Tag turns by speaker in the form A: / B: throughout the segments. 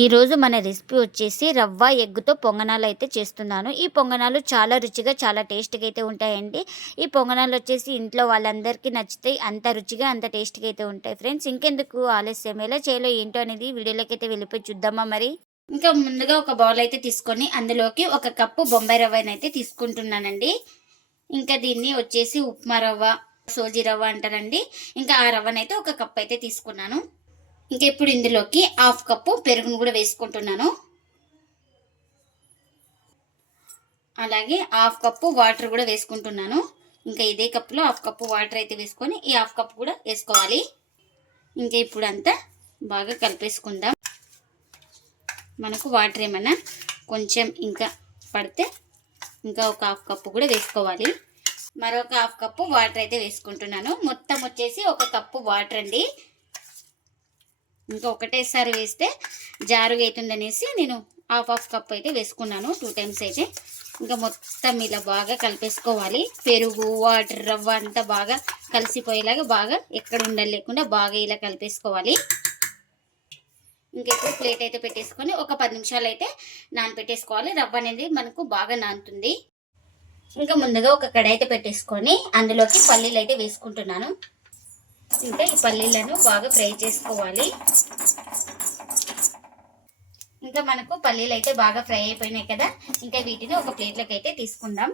A: ఈరోజు మన రెసిపీ వచ్చేసి రవ్వ ఎగ్గుతో పొంగనాలు అయితే చేస్తున్నాను. ఈ పొంగనాలు చాలా రుచిగా చాలా టేస్ట్గా అయితే ఉంటాయండి. ఈ పొంగనాలు వచ్చేసి ఇంట్లో వాళ్ళందరికీ నచ్చుతాయి. అంత రుచిగా అంత టేస్ట్గా అయితే ఉంటాయి ఫ్రెండ్స్. ఇంకెందుకు ఆలస్యం? ఎలా చేయాలో ఏంటో అనేది వీడియోలోకి అయితే వెళ్ళిపోయి చూద్దామా మరి? ఇంకా ముందుగా ఒక బౌల్ అయితే తీసుకొని అందులోకి ఒక కప్పు బొంబాయి రవ్వని అయితే తీసుకుంటున్నానండి. ఇంకా దీన్ని వచ్చేసి ఉప్మా రవ్వ సోజీ రవ్వ అంటారండి. ఇంకా ఆ రవ్వనైతే ఒక కప్ అయితే తీసుకున్నాను. ఇంకా ఇప్పుడు ఇందులోకి హాఫ్ కప్పు పెరుగును కూడా వేసుకుంటున్నాను. అలాగే హాఫ్ కప్పు వాటర్ కూడా వేసుకుంటున్నాను. ఇంకా ఇదే కప్పులో హాఫ్ కప్పు వాటర్ అయితే వేసుకొని ఈ హాఫ్ కప్ కూడా వేసుకోవాలి. ఇంకా ఇప్పుడు అంతా బాగా కలిపేసుకుందాం. మనకు వాటర్ ఏమన్నా కొంచెం ఇంకా పడితే ఇంకా ఒక హాఫ్ కప్పు కూడా వేసుకోవాలి. మరొక హాఫ్ కప్పు వాటర్ అయితే వేసుకుంటున్నాను. మొత్తం వచ్చేసి ఒక కప్పు వాటర్ అండి. ఇంకా ఒకటేసారి వేస్తే జారుగా అవుతుందనేసి నేను హాఫ్ హాఫ్ కప్ అయితే వేసుకున్నాను టూ టైమ్స్ అయితే. ఇంకా మొత్తం ఇలా బాగా కలిపేసుకోవాలి. పెరుగు వాటర్ రవ్వ అంతా బాగా కలిసిపోయేలాగా బాగా ఎక్కడ ఉండాలి లేకుండా బాగా ఇలా కలిపేసుకోవాలి. ఇంకా ఇప్పుడు ప్లేట్ అయితే పెట్టేసుకొని ఒక పది నిమిషాలు అయితే నానపెట్టేసుకోవాలి. రవ్వ అనేది మనకు బాగా నానుతుంది. ఇంకా ముందుగా ఒక కడాయి అయితే పెట్టేసుకొని అందులోకి పల్లీలు అయితే వేసుకుంటున్నాను. ఇంకా ఈ పల్లీలను బాగా ఫ్రై చేసుకోవాలి. ఇంకా మనకు పల్లీలు అయితే బాగా ఫ్రై అయిపోయినాయి కదా. ఇంకా వీటిని ఒక ప్లేట్లోకి అయితే తీసుకుందాం.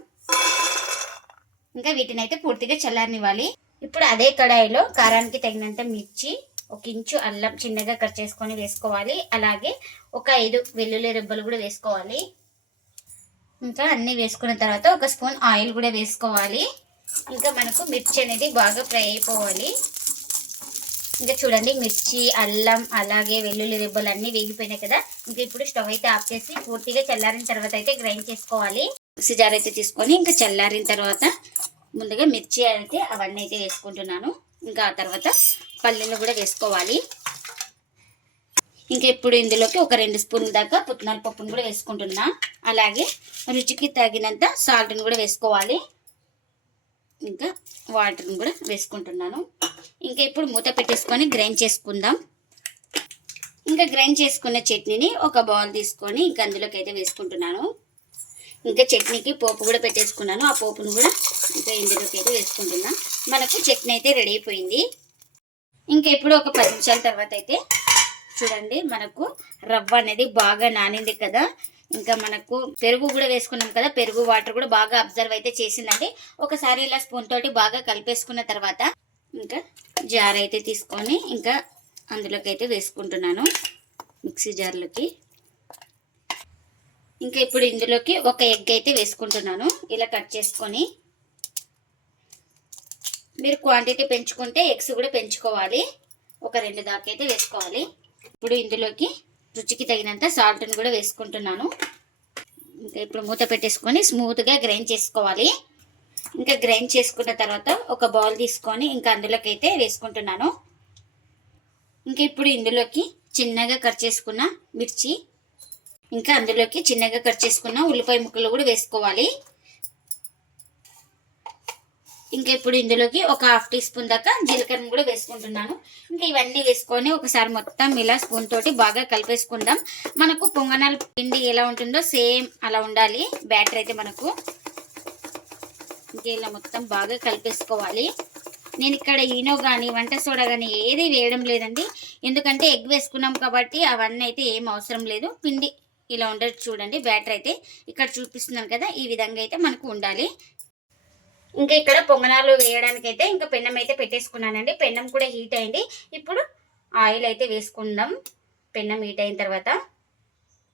A: ఇంకా వీటిని అయితే పూర్తిగా చల్లారనివ్వాలి. ఇప్పుడు అదే కడాయిలో కారానికి తగినంత మిర్చి ఒక ఇంచు అల్లం చిన్నగా కట్ చేసుకొని వేసుకోవాలి. అలాగే ఒక ఐదు వెల్లుల్లి రెబ్బలు కూడా వేసుకోవాలి. ఇంకా అన్నీ వేసుకున్న తర్వాత ఒక స్పూన్ ఆయిల్ కూడా వేసుకోవాలి. ఇంకా మనకు మిర్చి అనేది బాగా ఫ్రై అయిపోవాలి. ఇంకా చూడండి మిర్చి అల్లం అలాగే వెల్లుల్లి రెబ్బలు అన్నీ వేగిపోయినాయి కదా. ఇంకా ఇప్పుడు స్టవ్ అయితే ఆఫ్ చేసి పూర్తిగా చల్లారిన తర్వాత అయితే గ్రైండ్ చేసుకోవాలి. మిక్సీ జార్ అయితే తీసుకొని ఇంకా చల్లారిన తర్వాత ముందుగా మిర్చి అయితే అవన్నీ అయితే వేసుకుంటున్నాను. ఇంకా ఆ తర్వాత పల్లీలు కూడా వేసుకోవాలి. ఇంకా ఇప్పుడు ఇందులోకి ఒక రెండు స్పూన్ల దాకా పుట్నాల పప్పును కూడా వేసుకుంటున్నా. అలాగే రుచికి తగినంత సాల్ట్ని కూడా వేసుకోవాలి. ఇంకా వాటర్ని కూడా వేసుకుంటున్నాను. ఇంకా ఇప్పుడు మూత పెట్టేసుకొని గ్రైండ్ చేసుకుందాం. ఇంకా గ్రైండ్ చేసుకున్న చట్నీని ఒక బౌల్ తీసుకొని ఇంకా అందులోకి అయితే వేసుకుంటున్నాను. ఇంకా చట్నీకి పోపు కూడా పెట్టేసుకున్నాను. ఆ పోపును కూడా ఇంకా ఇందులోకి అయితే వేసుకుంటున్నా. మనకు చట్నీ అయితే రెడీ అయిపోయింది. ఇంకా ఇప్పుడు ఒక పది నిమిషాల తర్వాత అయితే చూడండి మనకు రవ్వ అనేది బాగా నానింది కదా. ఇంకా మనకు పెరుగు కూడా వేసుకున్నాం కదా పెరుగు వాటర్ కూడా బాగా అబ్జర్వ్ అయితే చేసిందండి. ఒకసారి ఇలా స్పూన్ తోటి బాగా కలిపేసుకున్న తర్వాత ఇంకా జార్ అయితే తీసుకొని ఇంకా అందులోకి అయితే వేసుకుంటున్నాను మిక్సీ జార్లోకి ఇంకా ఇప్పుడు ఇందులోకి ఒక ఎగ్ అయితే వేసుకుంటున్నాను ఇలా కట్ చేసుకొని. మీరు క్వాంటిటీ పెంచుకుంటే ఎగ్స్ కూడా పెంచుకోవాలి ఒక రెండు దాకా అయితే వేసుకోవాలి. ఇప్పుడు ఇందులోకి రుచికి తగినంత సాల్ట్ని కూడా వేసుకుంటున్నాను. ఇంకా ఇప్పుడు మూత పెట్టేసుకొని స్మూత్గా గ్రైండ్ చేసుకోవాలి. ఇంకా గ్రైండ్ చేసుకున్న తర్వాత ఒక బౌల్ తీసుకొని ఇంకా అందులోకి అయితే వేసుకుంటున్నాను. ఇంకా ఇప్పుడు ఇందులోకి చిన్నగా కట్ చేసుకున్న మిర్చి ఇంకా అందులోకి చిన్నగా కట్ చేసుకున్న ఉల్లిపాయ ముక్కలు కూడా వేసుకోవాలి. ఇంకా ఇప్పుడు ఇందులోకి ఒక హాఫ్ టీ స్పూన్ దాకా జీలకర్ర కూడా వేసుకుంటున్నాను. ఇంకా ఇవన్నీ వేసుకొని ఒకసారి మొత్తం ఇలా స్పూన్ తోటి బాగా కలిపేసుకుందాం. మనకు పొంగనాల పిండి ఎలా ఉంటుందో సేమ్ అలా ఉండాలి. బ్యాటర్ అయితే మనకు ఇంకా ఇలా మొత్తం బాగా కలిపేసుకోవాలి. నేను ఇక్కడ ఈనో కానీ వంట సోడా కానీ ఏది వేయడం లేదండి. ఎందుకంటే ఎగ్ వేసుకున్నాం కాబట్టి అవన్నీ అయితే ఏం అవసరం లేదు. పిండి ఇలా ఉండదు చూడండి. బ్యాటర్ అయితే ఇక్కడ చూపిస్తున్నాను కదా. ఈ విధంగా అయితే మనకు ఉండాలి. ఇంకా ఇక్కడ పొంగనాలు వేయడానికి అయితే ఇంకా పెన్నం అయితే పెట్టేసుకున్నానండి. పెన్నం కూడా హీట్ అయింది. ఇప్పుడు ఆయిల్ అయితే వేసుకుందాం. పెన్నం హీట్ అయిన తర్వాత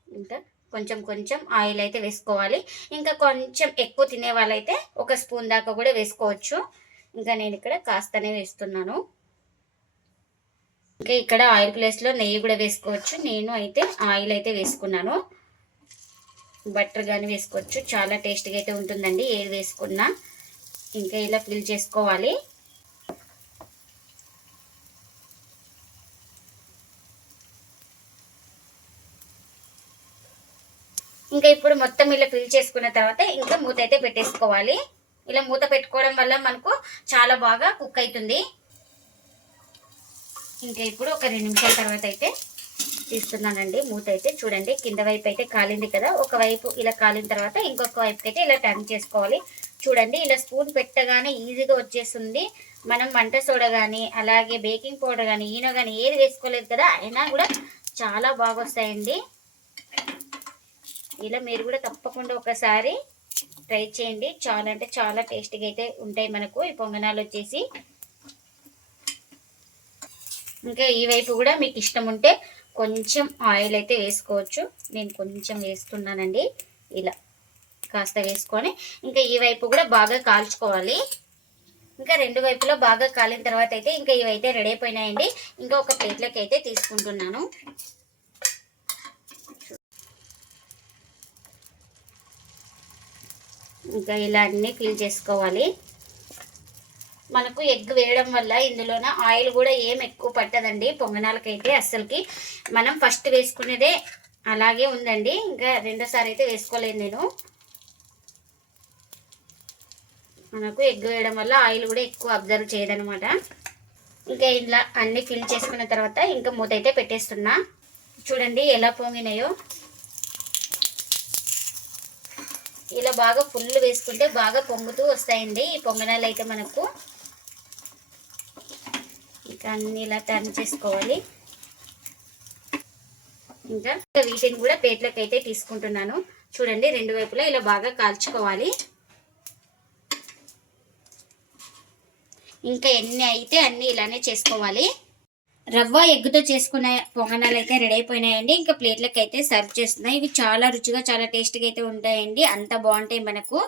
A: ఇంకా కొంచెం కొంచెం ఆయిల్ అయితే వేసుకోవాలి. ఇంకా కొంచెం ఎక్కువ తినే వాళ్ళైతే ఒక స్పూన్ దాకా కూడా వేసుకోవచ్చు. ఇంకా నేను ఇక్కడ కాస్తనే వేస్తున్నాను. ఇంకా ఇక్కడ ఆయిల్ ప్లేస్లో నెయ్యి కూడా వేసుకోవచ్చు. నేను అయితే ఆయిల్ అయితే వేసుకున్నాను. బటర్ కానీ వేసుకోవచ్చు. చాలా టేస్ట్గా అయితే ఉంటుందండి. ఏది వేసుకున్నా. ఇంకా ఇలా ఫిల్ చేసుకోవాలి. ఇంకా ఇప్పుడు మొత్తం ఇలా ఫిల్ చేసుకున్న తర్వాత ఇంకా మూత అయితే పెట్టేసుకోవాలి. ఇలా మూత పెట్టుకోవడం వల్ల మనకు చాలా బాగా కుక్ అవుతుంది. ఇంకా ఇప్పుడు ఒక రెండు నిమిషాల తర్వాత అయితే తీస్తున్నానండి. మూత అయితే చూడండి కింద వైపు అయితే కాలింది కదా. ఒక వైపు ఇలా కాలిన తర్వాత ఇంకొక వైపుకి అయితే ఇలా టర్న్ చేసుకోవాలి. చూడండి ఇలా స్పూన్ పెట్టగానే ఈజీగా వచ్చేస్తుంది. మనం వంట సోడా కానీ అలాగే బేకింగ్ పౌడర్ కానీ ఈనో కానీ ఏది వేసుకోలేదు కదా అయినా కూడా చాలా బాగా వస్తాయండి ఇలా మీరు కూడా తప్పకుండా ఒకసారి ట్రై చేయండి. చాలా అంటే చాలా టేస్టీగా అయితే ఉంటాయి మనకు. ఈ పొంగనాలు వచ్చేసి ఇంకా ఈ వైపు కూడా మీకు ఇష్టం ఉంటే కొంచెం ఆయిల్ అయితే వేసుకోవచ్చు. నేను కొంచెం వేస్తున్నానండి. ఇలా. కాస్త వేసుకొని ఇంకా ఈ వైపు కూడా బాగా కాల్చుకోవాలి. ఇంకా రెండు వైపులో బాగా కాలిన తర్వాత అయితే ఇంకా ఇవైతే రెడీ అయిపోయినాయండి. ఇంకా ఒక ప్లేట్లోకి అయితే తీసుకుంటున్నాను. ఇంకా ఇలా అన్నీ ఫిల్ చేసుకోవాలి. మనకు ఎగ్ వేయడం వల్ల ఇందులోన ఆయిల్ కూడా ఏం ఎక్కువ పట్టదండి పొంగనాలకైతే అస్సలకి. మనం ఫస్ట్ వేసుకునేదే అలాగే ఉందండి. ఇంకా రెండోసారి అయితే వేసుకోలేదు నేను. మనకు ఎగ్ వేయడం వల్ల ఆయిల్ కూడా ఎక్కువ అబ్జర్వ్ చేయదనమాట ఇంకా ఇలా అన్ని ఫిల్ చేసుకున్న తర్వాత ఇంకా మూత అయితే పెట్టేస్తున్నా. చూడండి ఎలా పొంగినాయో. ఇలా బాగా ఫుల్ వేసుకుంటే బాగా పొంగుతూ వస్తాయండి ఈ పొంగనాలు అయితే మనకు. ఇంకా అన్ని ఇలా టర్న్ చేసుకోవాలి. ఇంకా వీటిని కూడా ప్లేట్లోకి అయితే తీసుకుంటున్నాను. చూడండి రెండు వైపులా ఇలా బాగా కాల్చుకోవాలి. ఇంకా ఎన్ని అయితే అన్ని ఇలానే చేసుకోవాలి. రవ్వ ఎగ్గుతో చేసుకున్న పొంగనాలు అయితే రెడీ అయిపోయినాయండి. ఇంకా ప్లేట్లకు అయితే సర్వ్ చేస్తున్నాయి ఇవి చాలా రుచిగా చాలా టేస్ట్గా అయితే ఉంటాయండి. అంత బాగుంటాయి మనకు.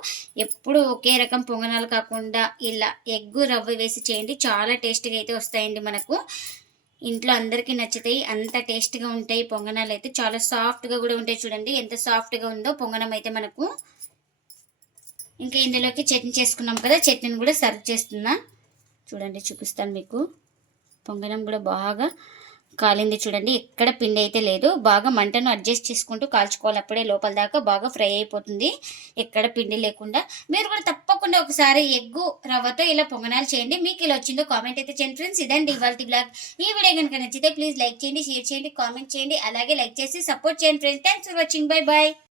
A: ఎప్పుడు ఒకే రకం పొంగనాలు కాకుండా ఇలా ఎగ్గు రవ్వ వేసి చేయండి. చాలా టేస్టీగా అయితే వస్తాయండి మనకు. ఇంట్లో అందరికీ నచ్చుతాయి. అంత టేస్ట్గా ఉంటాయి పొంగనాలు అయితే. చాలా సాఫ్ట్గా కూడా ఉంటాయి చూడండి. ఎంత సాఫ్ట్గా ఉందో పొంగనం అయితే మనకు. ఇంకా ఇందులోకి చట్నీ చేసుకున్నాం కదా. చట్నీని కూడా సర్వ్ చేస్తున్నాను చూడండి చూపిస్తాను మీకు. పొంగనం కూడా బాగా కాలింది చూడండి. ఎక్కడ పిండి అయితే లేదు. బాగా మంటను అడ్జస్ట్ చేసుకుంటూ కాల్చుకోవాలి. అప్పుడే లోపల దాకా బాగా ఫ్రై అయిపోతుంది. ఎక్కడ పిండి లేకుండా. మీరు కూడా తప్పకుండా ఒకసారి ఎగ్గు రవ్వతో ఇలా పొంగనాలు చేయండి. మీకు ఇలా వచ్చిందో కామెంట్ అయితే చేయండి ఫ్రెండ్స్. ఇదండి ఇవాళ బ్లాగ్. ఈ వీడియో కనుక నచ్చితే ప్లీజ్ లైక్ చేయండి షేర్ చేయండి కామెంట్ చేయండి. అలాగే లైక్ చేసి సపోర్ట్ చేయండి friends. Thanks for watching. Bye bye